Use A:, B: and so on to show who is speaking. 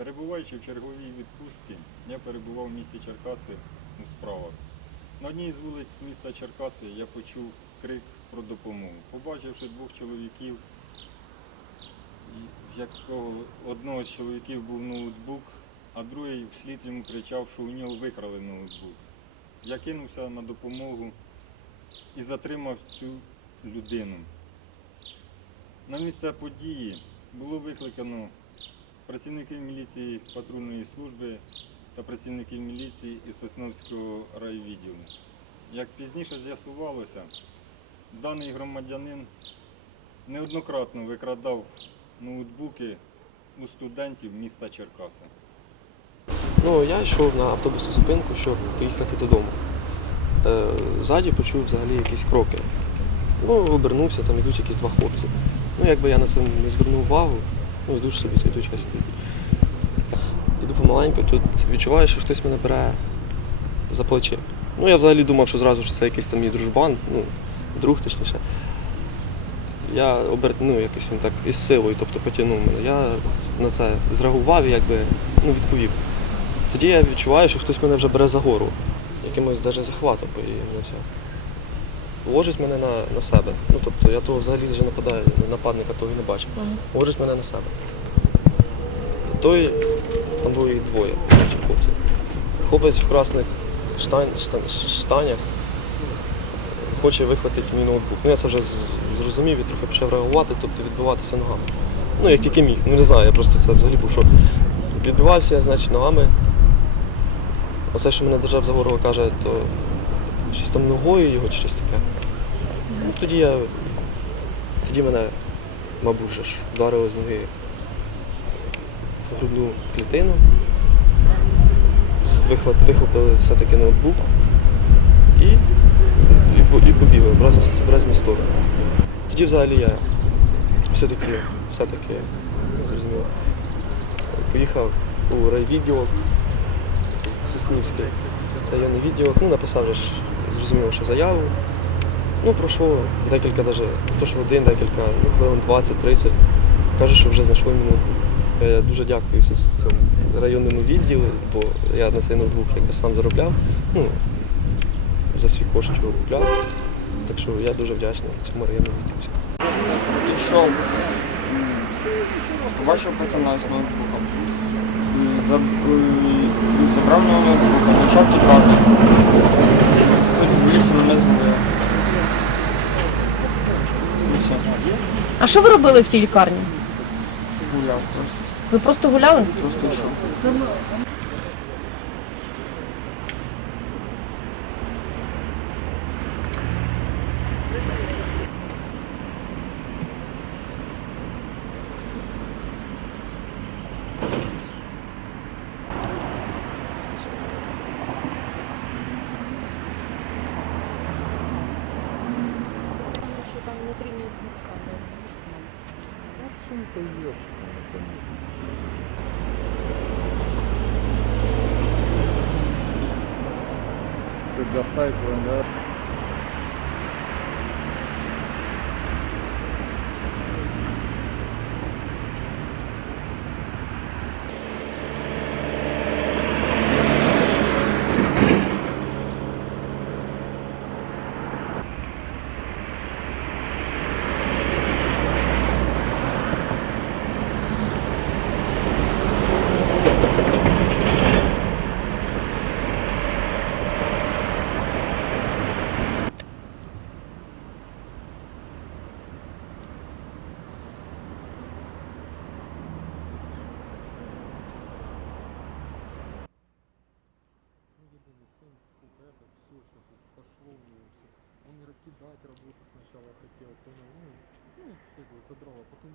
A: Перебуваючи в черговій відпустці, я перебував в місті Черкаси у справах. На одній з вулиць міста Черкаси я почув крик про допомогу. Побачивши двох чоловіків, в якого одного з чоловіків був ноутбук, а другий вслід йому кричав, що у нього викрали ноутбук. Я кинувся на допомогу і затримав цю людину. На місце події було викликано працівників міліції патрульної служби та працівників міліції із Сосновського райвідділу. Як пізніше з'ясувалося, даний громадянин неоднократно викрадав ноутбуки у студентів міста Черкаси.
B: Ну, я йшов на автобусну зупинку, щоб поїхати додому. Е, ззаді почув взагалі якісь кроки. Ну, обернувся, там йдуть якісь два хлопці. Ну, якби я на це не звернув увагу, ну йдуть собі, йдуть, хай. Іду помаленьку, тут відчуваю, що хтось мене бере за плече. Ну, я взагалі думав, що зразу що це якийсь там мій дружбан, ну, друг точніше. Я ну, якось він так із силою, тобто потягнув мене. Я на це зреагував і якби ну, відповів. Тоді я відчуваю, що хтось мене вже бере за гору, якимось навіть захватом появився. Ложить мене на, на себе. Ну тобто я того взагалі вже нападаю, нападника того і не бачив. Ложить мене на себе. Той, там було їх двоє, наші хлопці. Хлопець в красних штань, штан, штанях хоче вихватити мій ноутбук. Ну я це вже зрозумів і трохи почав реагувати, тобто відбиватися ногами. Ну як тільки міг. Ну не знаю, я просто це взагалі був шок. Відбивався я, значить, ногами. Оце, що мене держав за горло, каже, то щось там ногою його чи щось таке. Ну, тоді я. Тоді мене, мабуть, же ж вдарили з ноги в грудну клітину. Вихват, вихопили все-таки ноутбук і, і, і побігли в разні, в різні сторони. Тоді взагалі я все-таки, все-таки, зрозуміло, поїхав у райвідділок, Соснівський районний відділок, ну, написав зрозуміло, що заяву. Ну, пройшло декілька, навіть, то що один, декілька, ну, хвилин 20-30. Каже, що вже мій ноутбук. Я дуже дякую цьому районному відділу, бо я на цей ноутбук якби сам заробляв. Ну, за свій кошт його купляв. Так що я дуже вдячний цьому районному відділу.
C: Пішов, м, побачив пацана з ноутбуком. Його ноутбук, почав тікати. Тут виліз мене.
D: А що ви робили в тій лікарні?
C: гуляв просто,
D: Ви просто гуляли?
C: просто йшов.
E: А сумка є, все сейчас вот пошло у него все.
F: Он и кидать работу сначала хотел, понял, ну, ну, все это задрало, потом